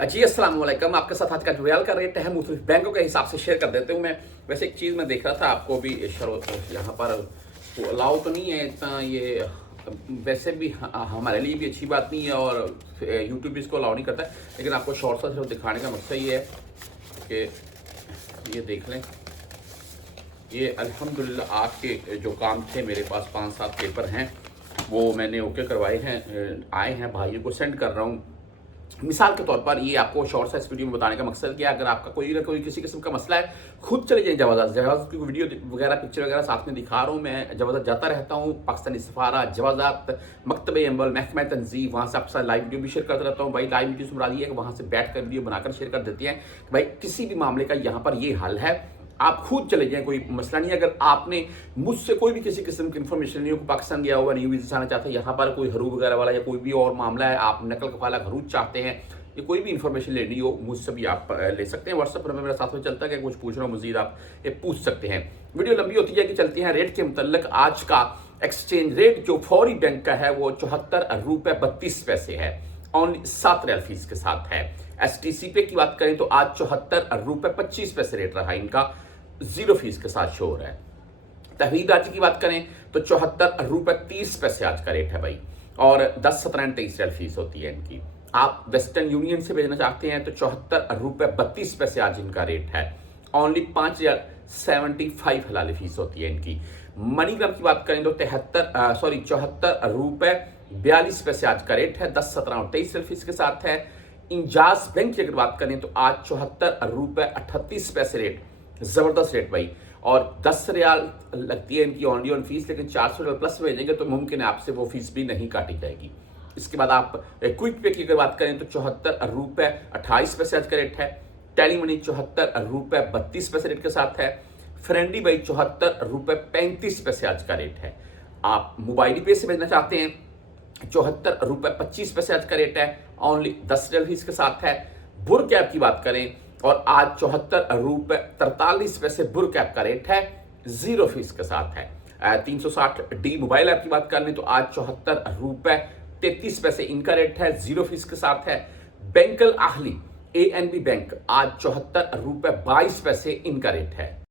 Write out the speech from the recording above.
जी अस्सलाम वालेकुम। आपके साथ आज का जो रियाल का रेट है मुख्तलिफ बैंकों के हिसाब से शेयर कर देते हूँ मैं। वैसे एक चीज़ मैं देख रहा था, आपको भी यहाँ पर अलाउ तो नहीं है इतना, ये वैसे भी हमारे लिए भी अच्छी बात नहीं है और यूट्यूब भी इसको अलाउ नहीं करता है, लेकिन आपको शॉर्ट सा सिर्फ दिखाने का मकसद ये है कि ये देख लें। ये अल्हम्दुलिल्लाह आपके जो काम थे, मेरे पास 5-7 पेपर हैं, वो मैंने ओके करवाए हैं, आए हैं, भाइयों को सेंड कर रहा हूँ। मिसाल के तौर पर ये आपको शॉर्ट सा इस वीडियो में बताने का मकसद क्या है, अगर आपका कोई ना कोई किसी किस्म का मसला है, खुद चले जाएं जवाज़ात की वीडियो वगैरह, पिक्चर वगैरह साथ में दिखा रहा हूँ। मैं जवाज़ात जाता रहता हूँ, पाकिस्तानी सफारा, जवाज़ात, मकतब अम्बल, महकमा तंजीम, वहाँ से आपके साथ लाइव वीडियो भी शेयर करता रहता हूँ। भाई लाइव वीडियो से मुराद ये है कि वहाँ से बैठ कर वीडियो बनाकर शेयर कर देती हैं। भाई किसी भी मामले का यहाँ पर ये हल है, आप खुद चले जाएं, कोई मसला नहीं है। अगर आपने मुझसे कोई भी किसी किस्म की इन्फॉर्मेशन नहीं हो, पाकिस्तान गया हुआ, न्यू वीज़ा आना चाहते हैं, यहाँ पर कोई हरू वगैरह वाला या कोई भी और मामला है, आप नकल कफाला हरूज चाहते हैं, ये कोई भी इन्फॉर्मेशन लेनी हो, मुझसे भी आप ले सकते हैं। व्हाट्सएप पर मेरा साथ में चलता है कि कुछ पूछ रहा हूँ मजीद, आप ये पूछ सकते हैं। वीडियो लंबी होती जाएगी, चलती है रेट के मुतल्लिक। आज का एक्सचेंज रेट जो फौरी बैंक का है वो 74 रुपये 32 पैसे है, ओनली 7 रियाल फीस के साथ है। STC पे की बात करें तो आज 74 रुपये 25 पैसे रेट रहा इनका, 0 फीस के साथ शो हो रहा है। तहवील राशि की बात करें तो 74 रुपये 30 पैसे आज का रेट है भाई, और 10, 17 एंड 23 रियाल फीस होती है इनकी। आप वेस्टर्न यूनियन से भेजना चाहते हैं तो 74 रुपये 32 पैसे आज इनका रेट है, ओनली 5,075 हलाली फीस होती है इनकी। मनीग्राम की बात करें तो 74 रुपये 42 पैसे आज का रेट है, 10, 17 और 23 फीस के साथ है। इंजाज बैंक की अगर बात करें तो आज 74 रुपये 38 पैसे रेट, जबरदस्त रेट भाई, और 10 रियाल लगती है इनकी ऑनली ऑन फीस, लेकिन 400 रियाल प्लस भेजेंगे तो मुमकिन है आपसे वो फीस भी नहीं काटी जाएगी। इसके बाद आप क्विक पे की अगर बात करें तो 74 रुपये 28 पैसे आज का रेट है। टेली मनी 74 रुपये 32 पैसे रेट के साथ है। फ्रेंडी भाई 74 रुपये 35 पैसे आज का रेट है। आप मोबाइल पे से भेजना चाहते हैं 74 रुपये 25 पैसे आज का रेट है, ओनली 10 रियाल फीस के साथ है। बुर कैब की बात करें और आज 74 रुपये 43 पैसे बुर कैब का रेट है, 0 फीस के साथ है। 360D मोबाइल ऐप की बात कर लें तो आज 74 रुपये 33 पैसे इनका रेट है, 0 फीस के साथ है। बैंकल आहली ANB बैंक आज 74 रुपये 22 पैसे इनका रेट है।